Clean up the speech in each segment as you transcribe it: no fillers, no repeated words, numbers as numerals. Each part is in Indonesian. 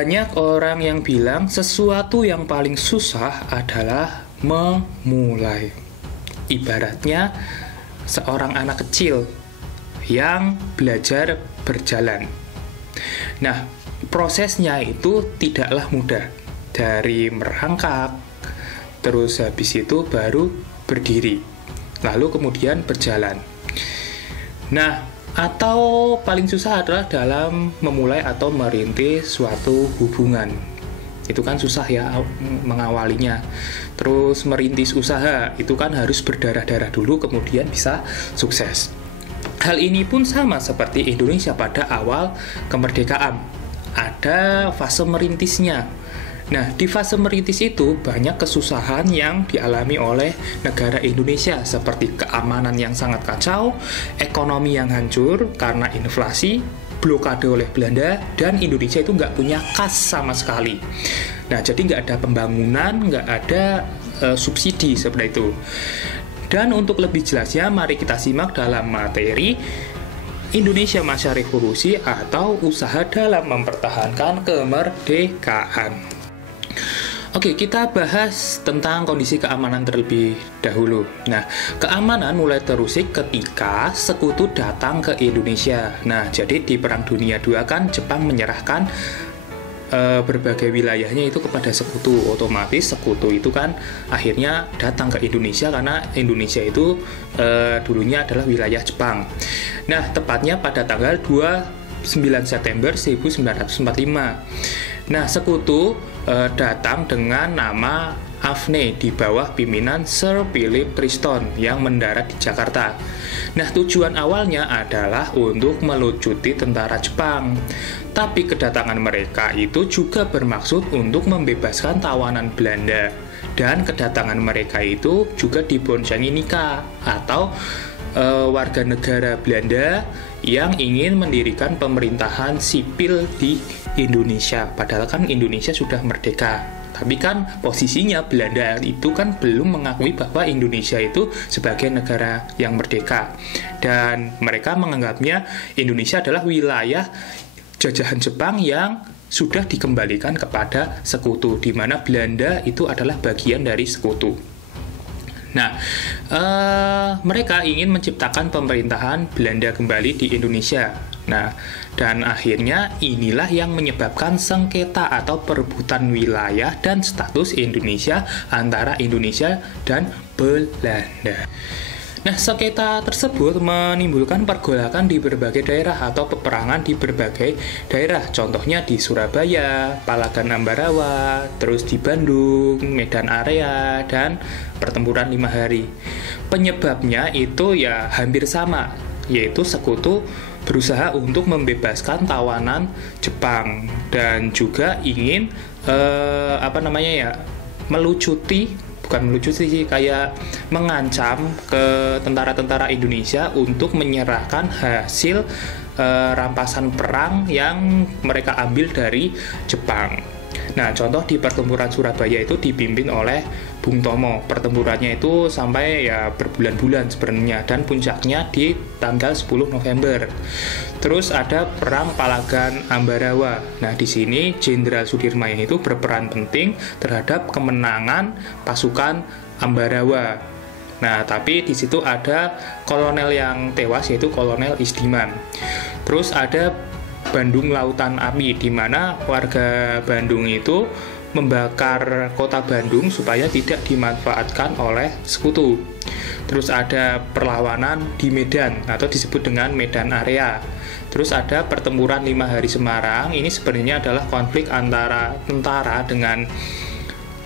Banyak orang yang bilang sesuatu yang paling susah adalah memulai. Ibaratnya seorang anak kecil yang belajar berjalan. Nah, prosesnya itu tidaklah mudah. Dari merangkak, terus habis itu baru berdiri, lalu kemudian berjalan. Nah, atau paling susah adalah dalam memulai atau merintis suatu hubungan. Itu kan susah ya mengawalinya. Terus merintis usaha, itu kan harus berdarah-darah dulu kemudian bisa sukses. Hal ini pun sama seperti Indonesia pada awal kemerdekaan. Ada fase merintisnya. Nah, di fase merintis itu banyak kesusahan yang dialami oleh negara Indonesia seperti keamanan yang sangat kacau, ekonomi yang hancur karena inflasi, blokade oleh Belanda, dan Indonesia itu nggak punya kas sama sekali. Nah, jadi nggak ada pembangunan, nggak ada subsidi seperti itu. Dan untuk lebih jelasnya, mari kita simak dalam materi Indonesia Masa Revolusi atau usaha dalam mempertahankan kemerdekaan. Oke, kita bahas tentang kondisi keamanan terlebih dahulu. Nah, keamanan mulai terusik ketika sekutu datang ke Indonesia. Nah, jadi di Perang Dunia II kan Jepang menyerahkan berbagai wilayahnya itu kepada sekutu. Otomatis sekutu itu kan akhirnya datang ke Indonesia karena Indonesia itu dulunya adalah wilayah Jepang. Nah, tepatnya pada tanggal 29 September 1945. Nah, sekutu datang dengan nama AFNE di bawah pimpinan Sir Philip Triston yang mendarat di Jakarta. Nah, tujuan awalnya adalah untuk melucuti tentara Jepang. Tapi kedatangan mereka itu juga bermaksud untuk membebaskan tawanan Belanda. Dan kedatangan mereka itu juga diboncengi nikah atau warga negara Belanda yang ingin mendirikan pemerintahan sipil di Indonesia. Padahal kan Indonesia sudah merdeka. Tapi kan posisinya Belanda itu kan belum mengakui bahwa Indonesia itu sebagai negara yang merdeka. Dan mereka menganggapnya Indonesia adalah wilayah jajahan Jepang yang sudah dikembalikan kepada sekutu, di mana Belanda itu adalah bagian dari sekutu. Nah, mereka ingin menciptakan pemerintahan Belanda kembali di Indonesia. Nah, dan akhirnya inilah yang menyebabkan sengketa atau perebutan wilayah dan status Indonesia antara Indonesia dan Belanda. Nah, sengketa tersebut menimbulkan pergolakan di berbagai daerah atau peperangan di berbagai daerah. Contohnya di Surabaya, Palagan Ambarawa, terus di Bandung, Medan Area, dan pertempuran 5 hari. Penyebabnya itu ya hampir sama, yaitu sekutu berusaha untuk membebaskan tawanan Jepang dan juga ingin bukan melucuti sih, kayak mengancam ke tentara-tentara Indonesia untuk menyerahkan hasil rampasan perang yang mereka ambil dari Jepang. Nah, contoh di pertempuran Surabaya itu dipimpin oleh Bung Tomo. Pertempurannya itu sampai ya berbulan-bulan sebenarnya, dan puncaknya di tanggal 10 November. Terus ada perang Palagan Ambarawa. Nah, di sini Jenderal Sudirman itu berperan penting terhadap kemenangan pasukan Ambarawa. Nah, tapi di situ ada kolonel yang tewas, yaitu Kolonel Isdiman. Terus ada Bandung Lautan Api, di mana warga Bandung itu membakar kota Bandung supaya tidak dimanfaatkan oleh sekutu. Terus ada perlawanan di Medan atau disebut dengan Medan Area. Terus ada pertempuran 5 hari Semarang. Ini sebenarnya adalah konflik antara tentara dengan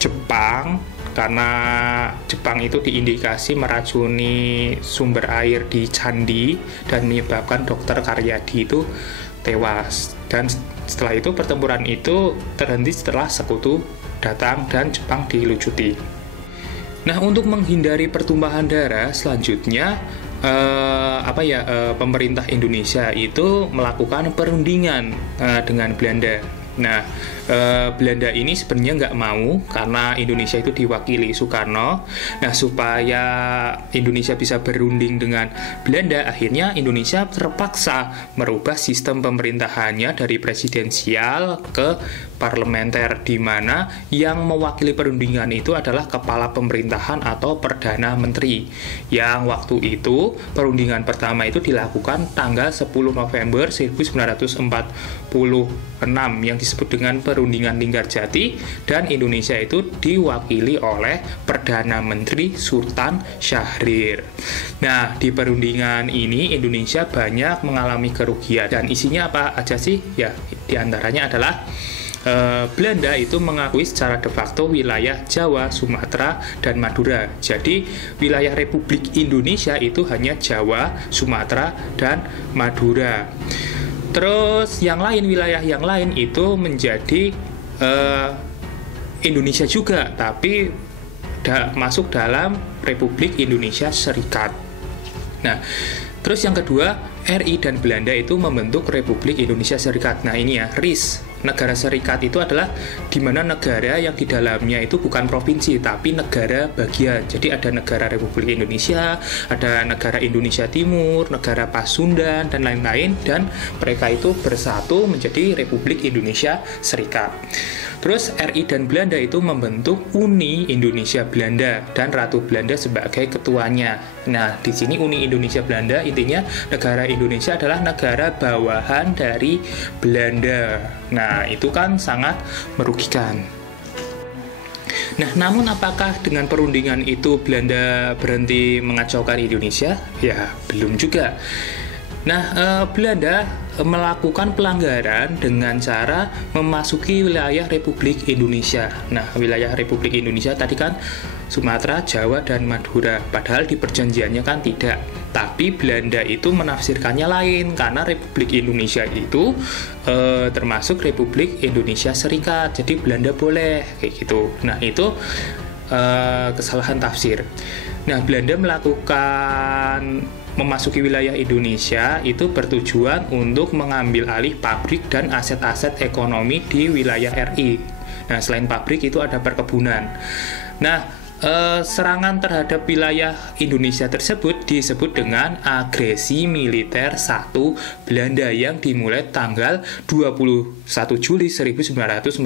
Jepang, karena Jepang itu diindikasi meracuni sumber air di Candi dan menyebabkan Dr. Karyadi itu tewas. Dan setelah itu pertempuran itu terhenti setelah sekutu datang dan Jepang dilucuti. Nah, untuk menghindari pertumpahan darah, selanjutnya pemerintah Indonesia itu melakukan perundingan dengan Belanda. Nah, Belanda ini sebenarnya nggak mau karena Indonesia itu diwakili Soekarno. Nah, supaya Indonesia bisa berunding dengan Belanda, akhirnya Indonesia terpaksa merubah sistem pemerintahannya dari presidensial ke parlementer, di mana yang mewakili perundingan itu adalah kepala pemerintahan atau perdana menteri. Yang waktu itu perundingan pertama itu dilakukan tanggal 10 November 1946 yang disebut dengan perundingan Linggarjati, dan Indonesia itu diwakili oleh Perdana Menteri Sultan Syahrir. Nah, di perundingan ini Indonesia banyak mengalami kerugian, dan isinya apa aja sih? Ya, diantaranya adalah Belanda itu mengakui secara de facto wilayah Jawa, Sumatera, dan Madura. Jadi wilayah Republik Indonesia itu hanya Jawa, Sumatera, dan Madura. Terus wilayah yang lain itu menjadi Indonesia juga, tapi masuk dalam Republik Indonesia Serikat. Nah, terus yang kedua, RI dan Belanda itu membentuk Republik Indonesia Serikat. Nah, ini ya, RIS. Negara serikat itu adalah di mana negara yang di dalamnya itu bukan provinsi, tapi negara bagian. Jadi ada negara Republik Indonesia, ada negara Indonesia Timur, negara Pasundan, dan lain-lain, dan mereka itu bersatu menjadi Republik Indonesia Serikat. Terus RI dan Belanda itu membentuk Uni Indonesia Belanda, dan Ratu Belanda sebagai ketuanya. Nah, di sini Uni Indonesia Belanda intinya negara Indonesia adalah negara bawahan dari Belanda. Nah, itu kan sangat merugikan. Nah, namun apakah dengan perundingan itu Belanda berhenti mengacaukan Indonesia? Ya, belum juga. Nah, Belanda melakukan pelanggaran dengan cara memasuki wilayah Republik Indonesia. Nah, wilayah Republik Indonesia tadi kan Sumatera, Jawa, dan Madura. Padahal di perjanjiannya kan tidak. Tapi Belanda itu menafsirkannya lain, karena Republik Indonesia itu termasuk Republik Indonesia Serikat. Jadi Belanda boleh kayak gitu. Nah, itu kesalahan tafsir. Nah, Belanda memasuki wilayah Indonesia itu bertujuan untuk mengambil alih pabrik dan aset-aset ekonomi di wilayah RI. Nah, selain pabrik itu ada perkebunan. Nah, serangan terhadap wilayah Indonesia tersebut disebut dengan agresi militer 1 Belanda yang dimulai tanggal 21 Juli 1947.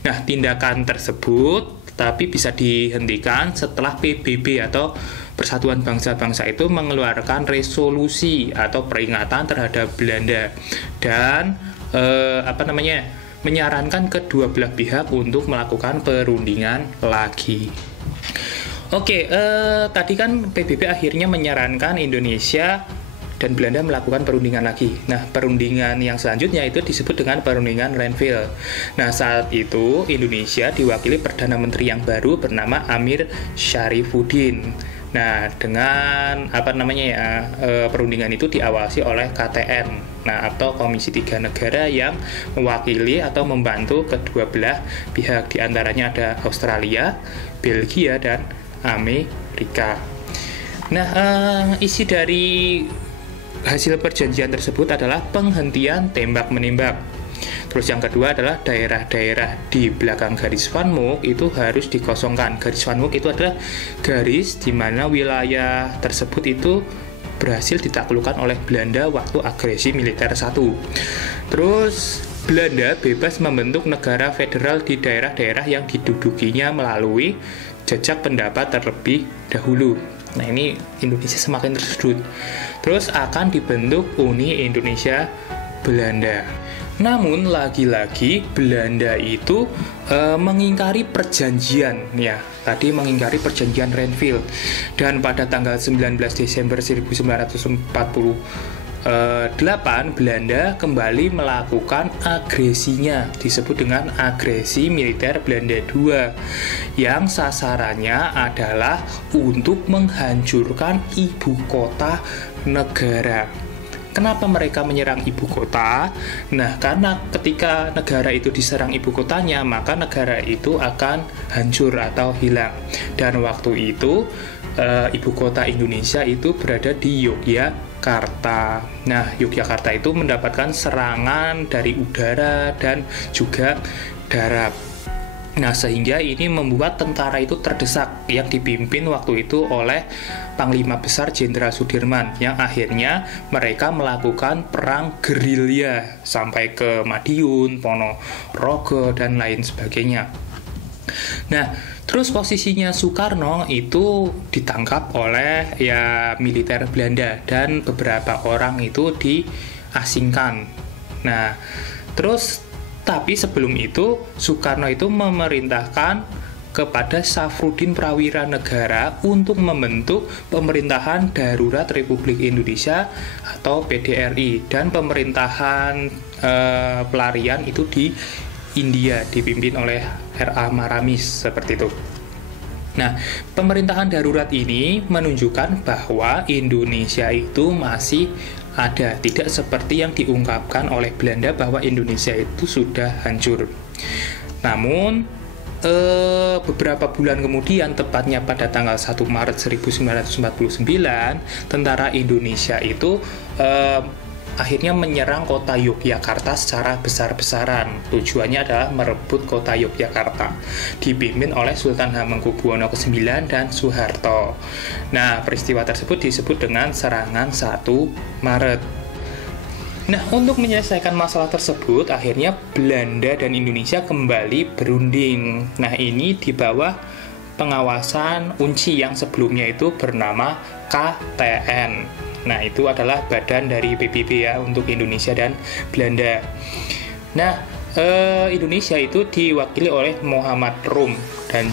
Nah, tindakan tersebut tapi bisa dihentikan setelah PBB atau Persatuan Bangsa-Bangsa itu mengeluarkan resolusi atau peringatan terhadap Belanda dan menyarankan kedua belah pihak untuk melakukan perundingan lagi. Oke, tadi kan PBB akhirnya menyarankan Indonesia dan Belanda melakukan perundingan lagi. Nah, perundingan yang selanjutnya itu disebut dengan perundingan Renville. Nah, saat itu Indonesia diwakili Perdana Menteri yang baru bernama Amir Syarifuddin. Nah, dengan perundingan itu diawasi oleh KTN, atau Komisi 3 Negara yang mewakili atau membantu kedua belah pihak. Di antaranya ada Australia, Belgia, dan Amerika. Nah, isi dari hasil perjanjian tersebut adalah penghentian tembak-menembak. Terus yang kedua adalah daerah-daerah di belakang garis Van Mook itu harus dikosongkan. Garis Van Mook itu adalah garis di mana wilayah tersebut itu berhasil ditaklukkan oleh Belanda waktu agresi militer 1. Terus Belanda bebas membentuk negara federal di daerah-daerah yang didudukinya melalui jejak pendapat terlebih dahulu. Nah, ini Indonesia semakin tersudut. Terus akan dibentuk Uni Indonesia Belanda. Namun lagi-lagi Belanda itu mengingkari perjanjian, ya. Tadi mengingkari perjanjian Renville. Dan pada tanggal 19 Desember 1948 Belanda kembali melakukan agresinya, disebut dengan agresi militer Belanda II, yang sasarannya adalah untuk menghancurkan ibu kota negara. Kenapa mereka menyerang ibu kota? Nah, karena ketika negara itu diserang ibu kotanya, maka negara itu akan hancur atau hilang. Dan waktu itu, ibu kota Indonesia itu berada di Yogyakarta. Nah, Yogyakarta itu mendapatkan serangan dari udara dan juga darat. Nah, sehingga ini membuat tentara itu terdesak yang dipimpin waktu itu oleh Panglima Besar Jenderal Sudirman, yang akhirnya mereka melakukan perang gerilya sampai ke Madiun, Ponorogo, dan lain sebagainya. Nah, terus posisinya Soekarno itu ditangkap oleh militer Belanda dan beberapa orang itu diasingkan. Nah, tapi sebelum itu Soekarno itu memerintahkan kepada Safruddin Prawira Negara untuk membentuk pemerintahan darurat Republik Indonesia atau PDRI, dan pemerintahan pelarian itu di India dipimpin oleh R.A. Maramis seperti itu. Nah, pemerintahan darurat ini menunjukkan bahwa Indonesia itu masih ada, tidak seperti yang diungkapkan oleh Belanda bahwa Indonesia itu sudah hancur. Namun beberapa bulan kemudian, tepatnya pada tanggal 1 Maret 1949, tentara Indonesia itu akhirnya menyerang kota Yogyakarta secara besar-besaran. Tujuannya adalah merebut kota Yogyakarta, dipimpin oleh Sultan Hamengkubuwono ke-9 dan Soeharto. Nah, peristiwa tersebut disebut dengan serangan 1 Maret. Nah, untuk menyelesaikan masalah tersebut, akhirnya Belanda dan Indonesia kembali berunding. Nah, ini di bawah pengawasan UNCI yang sebelumnya itu bernama KTN. Nah, itu adalah badan dari PBB ya untuk Indonesia dan Belanda. Nah, Indonesia itu diwakili oleh Muhammad Rum dan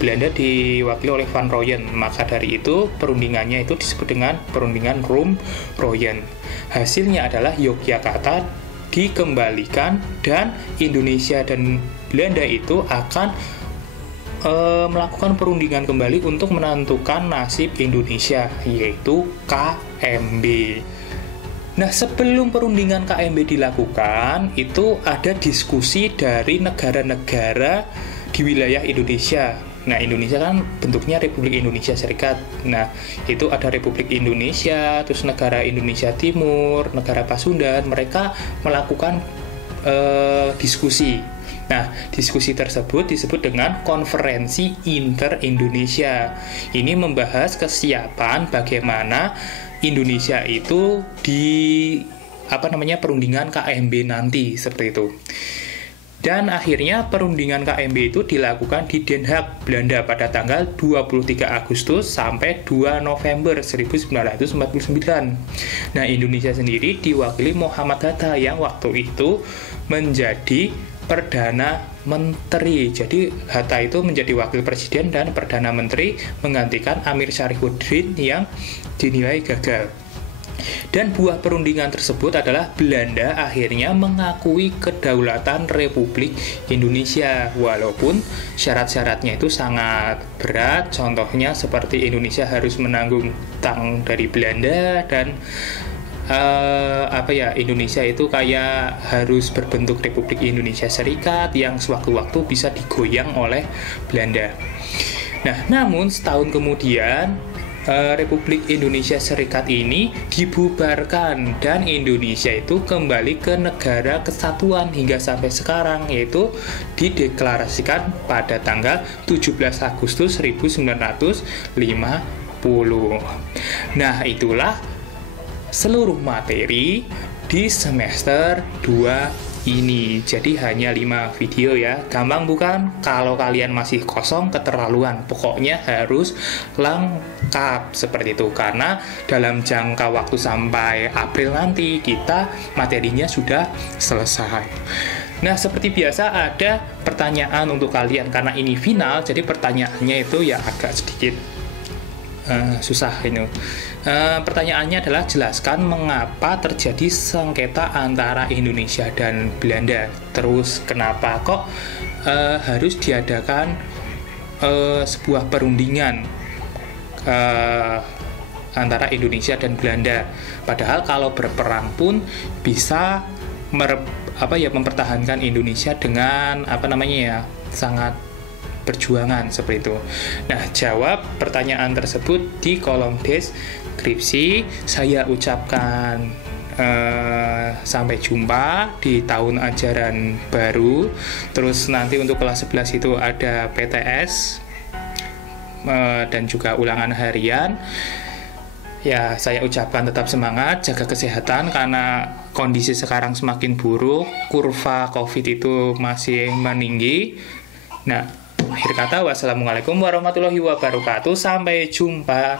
Belanda diwakili oleh Van Rooyen. Maka dari itu perundingannya itu disebut dengan perundingan Rum-Rooyen. Hasilnya adalah Yogyakarta dikembalikan dan Indonesia dan Belanda itu akan melakukan perundingan kembali untuk menentukan nasib Indonesia, yaitu KMB. Nah, sebelum perundingan KMB dilakukan, itu ada diskusi dari negara-negara di wilayah Indonesia. Nah, Indonesia kan bentuknya Republik Indonesia Serikat. Nah, itu ada Republik Indonesia, terus negara Indonesia Timur, negara Pasundan, mereka melakukan diskusi. Nah, diskusi tersebut disebut dengan Konferensi Inter-Indonesia. Ini membahas kesiapan bagaimana Indonesia itu di perundingan KMB nanti, seperti itu. Dan akhirnya perundingan KMB itu dilakukan di Den Haag, Belanda pada tanggal 23 Agustus sampai 2 November 1949. Nah, Indonesia sendiri diwakili Muhammad Hatta yang waktu itu menjadi Perdana Menteri. Jadi Hatta itu menjadi wakil presiden dan Perdana Menteri menggantikan Amir Syarifuddin yang dinilai gagal. Dan buah perundingan tersebut adalah Belanda akhirnya mengakui kedaulatan Republik Indonesia, walaupun syarat-syaratnya itu sangat berat. Contohnya seperti Indonesia harus menanggung utang dari Belanda, dan Indonesia itu kayak harus berbentuk Republik Indonesia Serikat yang sewaktu-waktu bisa digoyang oleh Belanda. Nah, namun setahun kemudian Republik Indonesia Serikat ini dibubarkan dan Indonesia itu kembali ke negara kesatuan hingga sampai sekarang, yaitu dideklarasikan pada tanggal 17 Agustus 1950. Nah, itulah seluruh materi di semester 2 ini. Jadi hanya 5 video ya. Gampang bukan? Kalau kalian masih kosong, keterlaluan. Pokoknya harus lengkap seperti itu. Karena dalam jangka waktu sampai April nanti kita materinya sudah selesai. Nah, seperti biasa ada pertanyaan untuk kalian. Karena ini final, jadi pertanyaannya itu ya agak sedikit susah ini. Pertanyaannya adalah jelaskan mengapa terjadi sengketa antara Indonesia dan Belanda. Terus kenapa kok harus diadakan sebuah perundingan antara Indonesia dan Belanda. Padahal kalau berperang pun bisa mempertahankan Indonesia dengan sangat perjuangan seperti itu. Nah, jawab pertanyaan tersebut di kolom deskripsi. Saya ucapkan Sampai jumpa di tahun ajaran baru. Terus nanti untuk kelas 11 itu ada PTS dan juga ulangan harian. Ya, saya ucapkan tetap semangat, jaga kesehatan karena kondisi sekarang semakin buruk, kurva COVID itu masih meninggi. Nah, akhir kata, wassalamualaikum warahmatullahi wabarakatuh. Sampai jumpa.